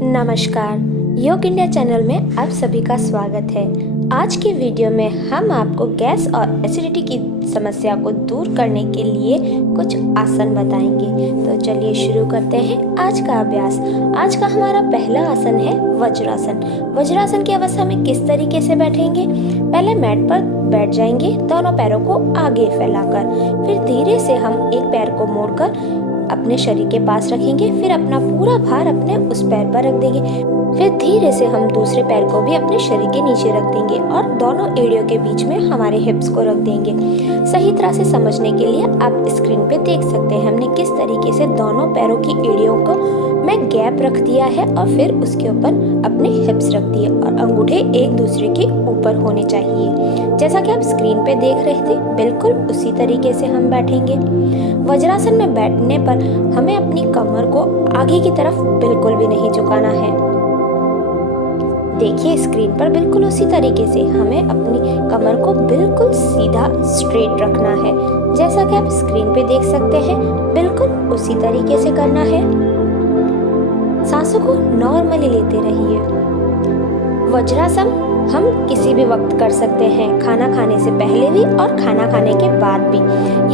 नमस्कार, योग India channel में आप सभी का स्वागत है। आज की वीडियो में हम आपको गैस और एसिडिटी की समस्या को दूर करने के लिए कुछ आसन बताएंगे। तो चलिए शुरू करते हैं आज का अभ्यास। आज का हमारा पहला आसन है वज्रासन। वज्रासन की अवस्था में किस तरीके से बैठेंगे? पहले मैट पर बैठ जाएंगे, दोनों पैरों को आगे फैलाकर। फिर धीरे से हम एक पैर को मोड़कर अपने शरीर के पास रखेंगे। फिर अपना पूरा भार अपने उस पैर पर रख देंगे। फिर धीरे से हम दूसरे पैर को भी अपने शरीर के नीचे रख देंगे और दोनों एड़ियों के बीच में हमारे हिप्स को रख देंगे। सही तरह से समझने के लिए आप स्क्रीन पे देख सकते हैं हमने किस तरीके से दोनों पैरों की एड़ियों को मैं गैप रख दिया है और फिर उसके ऊपर अपने हिप्स रख दिए और अंगूठे एक दूसरे के ऊपर होने चाहिए। जैसा कि आप स्क्रीन पे देख रहे थे, बिल्कुल उसी तरीके से हम बैठेंगे। वज्रासन में बैठने पर हमें अपनी कमर को आगे की तरफ बिल्कुल भी नहीं झुकाना है। देखिए स्क्रीन पर बिल्कुल उसी तरीके से हमें अपनी कमर को बिल्कुल सीधा स्ट्रेट रखना है। जैसा कि आप स्क्रीन पे देख सकते हैं, बिल्कुल उसी तरीके से करना है। सांसों को नॉर्मली लेते रहिए। वज्रासन हम किसी भी वक्त कर सकते हैं, खाना खाने से पहले भी और खाना खाने के बाद भी।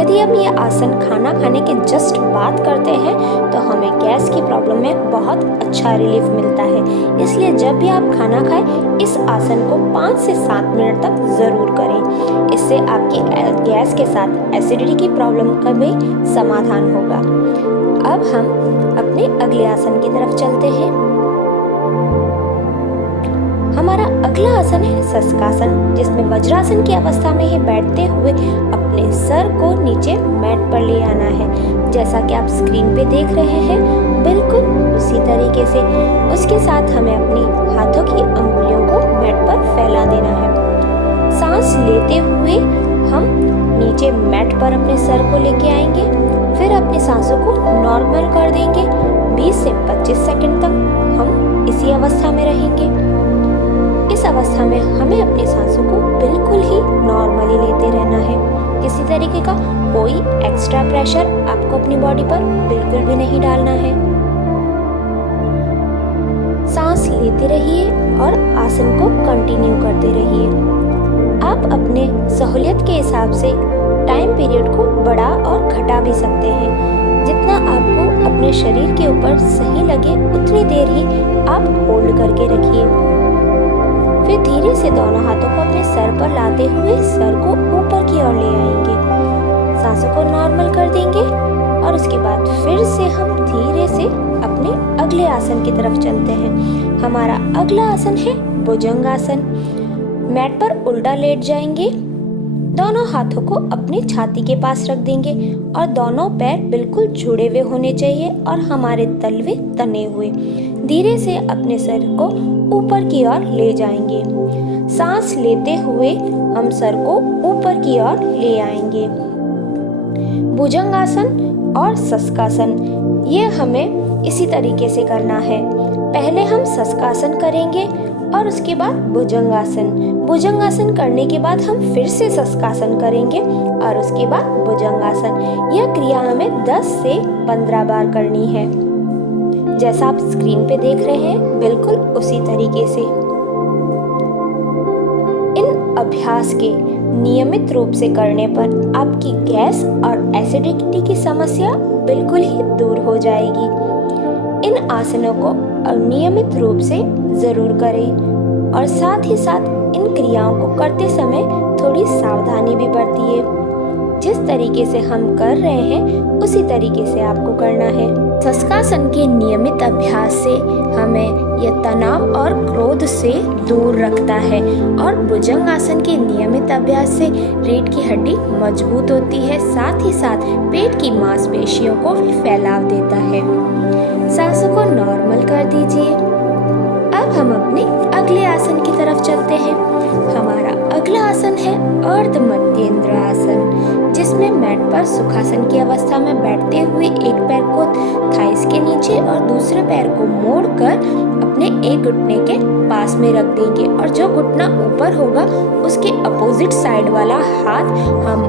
यदि हम ये आसन खाना खाने के जस्ट बाद करते हैं तो हमें गैस की प्रॉब्लम में बहुत अच्छा रिलीफ मिलता है। इसलिए जब भी आप खाना खाएं, इस आसन को 5 से 7 मिनट तक ज़रूर करें। इससे आपकी गैस के साथ एसिडिटी की प्रॉब्लम का भी समाधान होगा। अब हम अपने अगले आसन की तरफ चलते हैं। हमारा अगला आसन है शशकासन, जिसमें वज्रासन की अवस्था में ही बैठते हुए अपने सर को नीचे मैट पर ले आना है। जैसा कि आप स्क्रीन पे देख रहे हैं, बिल्कुल उसी तरीके से। उसके साथ हमें अपनी हाथों की अंगुलियों को मैट पर फैला देना है। सांस लेते हुए हम नीचे मैट पर अपने सर को लेके आएंगे। फिर अपनी सांसों को नॉर्मल कर देंगे। 20 से 25 सेकंड तक हम इसी अवस्था में रहेंगे। इस अवस्था में हमें अपनी सांसों को बिल्कुल ही नॉर्मली लेते रहना है। किसी तरीके का कोई एक्स्ट्रा प्रेशर आपको अपनी बॉडी पर बिल्कुल भी नहीं डालना है। सांस लेते रहिए और आसन को कंटिन्यू करते रहिए। आप अपने सहूलियत के हिसाब से टाइम पीरियड को बढ़ा और घटा भी सकते हैं। जितना आपको अपने शरीर के ऊपर सही लगे उतनी देर ही आप होल्ड करके रखिए। फिर धीरे से दोनों हाथों को अपने सर पर लाते हुए सर को ऊपर की ओर ले आएंगे। सांसों को नॉर्मल कर देंगे और उसके बाद फिर से हम धीरे से अपने अगले आसन की तरफ चलते हैं। हमारा अगला आसन है भुजंगासन। मैट पर उल्टा लेट जाएंगे। दोनों हाथों को अपनी छाती के पास रख देंगे और दोनों पैर बिल्कुल जुड़े हुए होने चाहिए और हमारे तलवे तने हुए। धीरे से अपने सर को ऊपर की ओर ले जाएंगे। सांस लेते हुए हम सर को ऊपर की ओर ले आएंगे। भुजंगासन और शशकासन ये हमें इसी तरीके से करना है। पहले हम शशकासन करेंगे और उसके बाद भुजंगासन। भुजंगासन करने के बाद हम फिर से शशकासन करेंगे और उसके बाद भुजंगासन। यह क्रिया हमें 10 से 15 बार करनी है। जैसा आप स्क्रीन पे देख रहे हैं, बिल्कुल उसी तरीके से। इन अभ्यास के नियमित रूप से करने पर आपकी गैस और एसिडिटी की समस्या बिल्कुल ही दूर हो जाएगी। इन आसनों को नियमित रूप से ज़रूर करें और साथ ही साथ इन क्रियाओं को करते समय थोड़ी सावधानी भी बरतिए। जिस तरीके से हम कर रहे हैं उसी तरीके से आपको करना है। शशकासन के नियमित अभ्यास से हमें यह तनाव और क्रोध से दूर रखता है और भुजंगासन के नियमित अभ्यास से रीढ़ की हड्डी मजबूत होती है। साथ ही साथ पेट की मांसपेशियों को भी फैलाव देता है। सांसों को नॉर्मल कर दीजिए। अब हम अपने अगले आसन की तरफ चलते हैं। हमारा अगला आसन है अर्ध मध्येंद्र आसन, जिसमें मैट पर सुखासन की अवस्था में बैठते हुए एक पैर को थाइस के नीचे और दूसरे पैर को मोड़कर अपने एक घुटने के पास में रख देंगे और जो घुटना ऊपर होगा उसके अपोजिट साइड वाला हाथ हम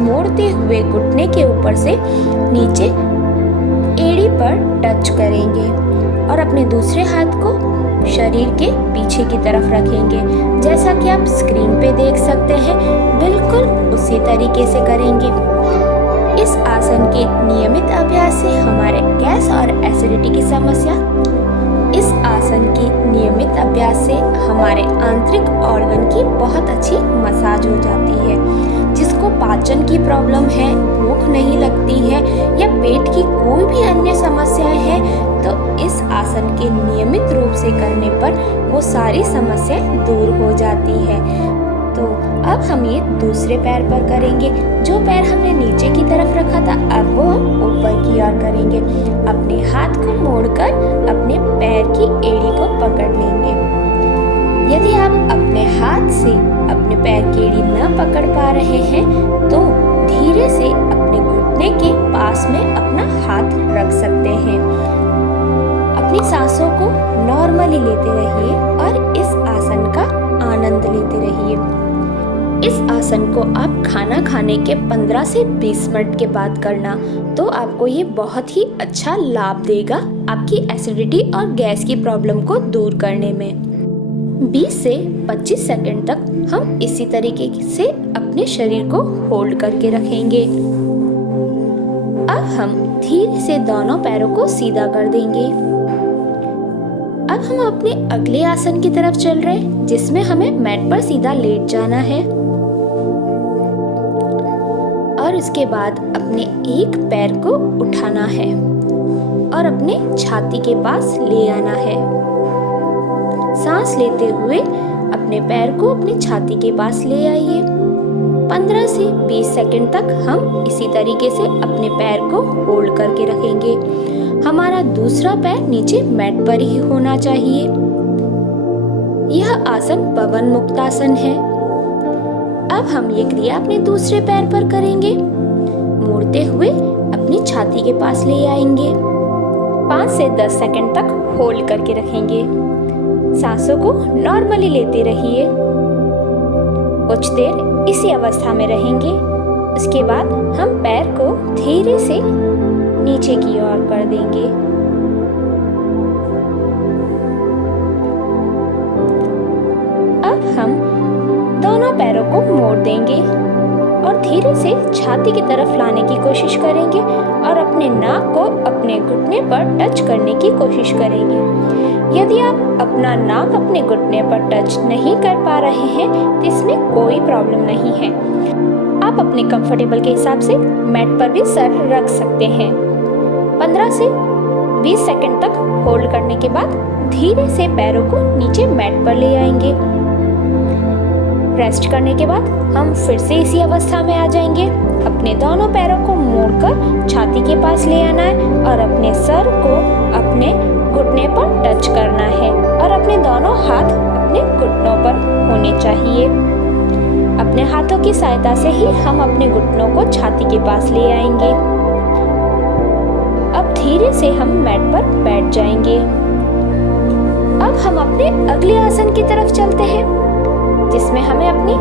मोड़ते हुए घुटने के ऊपर से नीचे एड़ी पर टच करेंगे और अपने दूसरे हाथ को शरीर के पीछे की तरफ रखेंगे। जैसा कि आप स्क्रीन पे देख सकते हैं, बिल्कुल उसी तरीके से करेंगे। इस आसन के नियमित अभ्यास से हमारे गैस और एसिडिटी की समस्या इस आसन के नियमित अभ्यास से हमारे आंतरिक ऑर्गन की बहुत अच्छी मसाज हो जाती है। जिसको पाचन की प्रॉब्लम है, भूख नहीं लगती है या पेट की कोई भी अन्य समस्याएं हैं, तो इस आसन के नियमित रूप से करने पर वो सारी समस्याएं दूर हो जाती है। तो अब हम ये दूसरे पैर पर करेंगे। जो पैर हमने नीचे की तरफ रखा था, अब वो हम ऊपर की ओर करेंगे। अपने हाथ को मोड़कर अपने पैर की एड़ी को पकड़ लेंगे। यदि आप अपने हाथ से अपने पैर की एड़ी न पकड़ पा रहे हैं, तो धीरे से अपने घुटने के पास में अपना हाथ रख सकते हैं। अपनी सांसों को नॉर्मली लेते रहिए और इस आसन का आनंद लेते रहिए। इस आसन को आप खाना खाने के 15 से 20 मिनट के बाद करना, तो आपको ये बहुत ही अच्छा लाभ देगा आपकी एसिडिटी और गैस की प्रॉब्लम को दूर करने में। 20 से 25 सेकंड तक हम इसी तरीके से अपने शरीर को होल्ड करके रखेंगे। अब हम धीरे से दोनों पैरों को सीधा कर देंगे। अब हम अपने अगले आसन की तरफ चल रहे हैं, जिसमें हमें मैट पर सीधा लेट जाना है और उसके बाद अपने एक पैर को उठाना है और अपने छाती के पास ले आना है। सांस लेते हुए अपने पैर को अपनी छाती के पास ले आइए। 15 से 20 सेकंड तक हम इसी तरीके से अपने पैर को होल्ड करके रखेंगे। हमारा दूसरा पैर नीचे मैट पर ही होना चाहिए। यह आसन पवन मुक्त आसन है। अब हम ये क्रिया अपने दूसरे पैर पर करेंगे। मोड़ते हुए अपनी छाती के पास ले आएंगे। 5 से 10 सेकंड तक होल्ड करके रखेंगे। सांसों को नॉर्मली लेते रहिए। कुछ देर इसी अवस्था में रहेंगे। उसके बाद हम पैर को धीरे से नीचे की ओर कर देंगे। अब हम दोनों पैरों को मोड़ देंगे और धीरे से छाती की तरफ लाने की कोशिश करेंगे और अपने नाक को अपने घुटने पर टच करने की कोशिश करेंगे। यदि आप अपना नाक अपने घुटने पर टच नहीं कर पा रहे हैं, तो इसमें कोई प्रॉब्लम नहीं है। आप अपने कंफर्टेबल के हिसाब से मैट पर भी सर रख सकते हैं। 15 से 20 सेकंड तक होल्ड करने के बाद धीरे से पैरों को नीचे मैट पर ले आएंगे। रेस्ट करने के बाद हम फिर से इसी अवस्था में आ जाएंगे। अपने दोनों पैरों को मोड़कर छाती के पास ले आना है और अपने सर को अपने घुटने पर टच करना है और अपने दोनों हाथ अपने घुटनों पर होने चाहिए। अपने हाथों की सहायता से ही हम अपने घुटनों को छाती के पास ले आएंगे। अब धीरे से हम मैट पर बैठ जाएंगे। अब हम अपने अगले आसन की तरफ चलते हैं, जिसमें हमें अपनी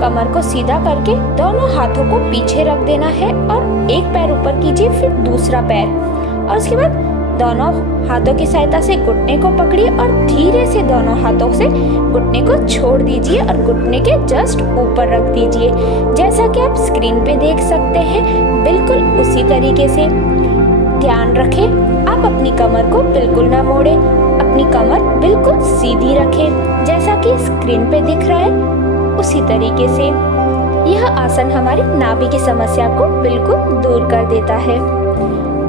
कमर को सीधा करके दोनों हाथों को पीछे रख देना है और एक पैर ऊपर कीजिए, फिर दूसरा पैर, और उसके बाद दोनों हाथों की सहायता से घुटने को पकड़िए और धीरे से दोनों हाथों से घुटने को छोड़ दीजिए और घुटने के जस्ट ऊपर रख दीजिए। जैसा कि आप स्क्रीन पे देख सकते हैं, बिल्कुल उसी तरीके से। ध्यान रखें, आप अपनी कमर को बिल्कुल ना मोड़ें, अपनी कमर बिल्कुल सीधी रखें। जैसा कि स्क्रीन पे दिख रहा है उसी तरीके से। यह आसन हमारी नाभि की समस्या को बिल्कुल दूर कर देता है।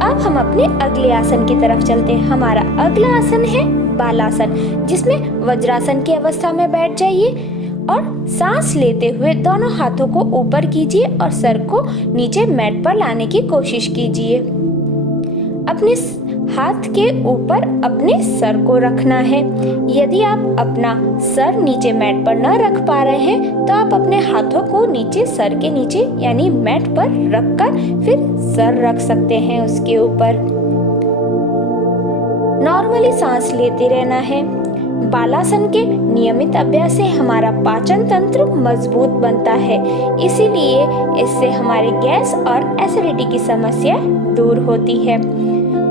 अब हम अपने अगले आसन की तरफ चलते हैं। हमारा अगला आसन है बालासन, जिसमें वज्रासन की अवस्था में बैठ जाइए और सांस लेते हुए दोनों हाथों को ऊपर कीजिए और सर को नीचे मैट पर लाने की कोशिश कीजिए। अपने हाथ के ऊपर अपने सर को रखना है। यदि आप अपना सर नीचे मैट पर न रख पा रहे हैं, तो आप अपने हाथों को नीचे सर के नीचे यानी मैट पर रखकर फिर सर रख सकते हैं उसके ऊपर। नॉर्मली सांस लेते रहना है। बालासन के नियमित अभ्यास से हमारा पाचन तंत्र मजबूत बनता है, इसीलिए इससे हमारे गैस और एसिडिटी की समस्या दूर होती है।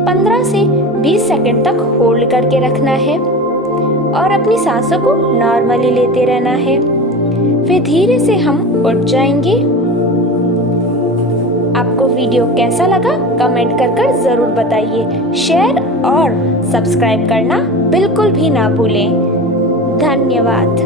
15 से 20 सेकंड तक होल्ड करके रखना है और अपनी सांसों को नॉर्मली लेते रहना है। फिर धीरे से हम उठ जाएंगे। आपको वीडियो कैसा लगा कमेंट कर ज़रूर बताइए। शेयर और सब्सक्राइब करना बिल्कुल भी ना भूलें। धन्यवाद।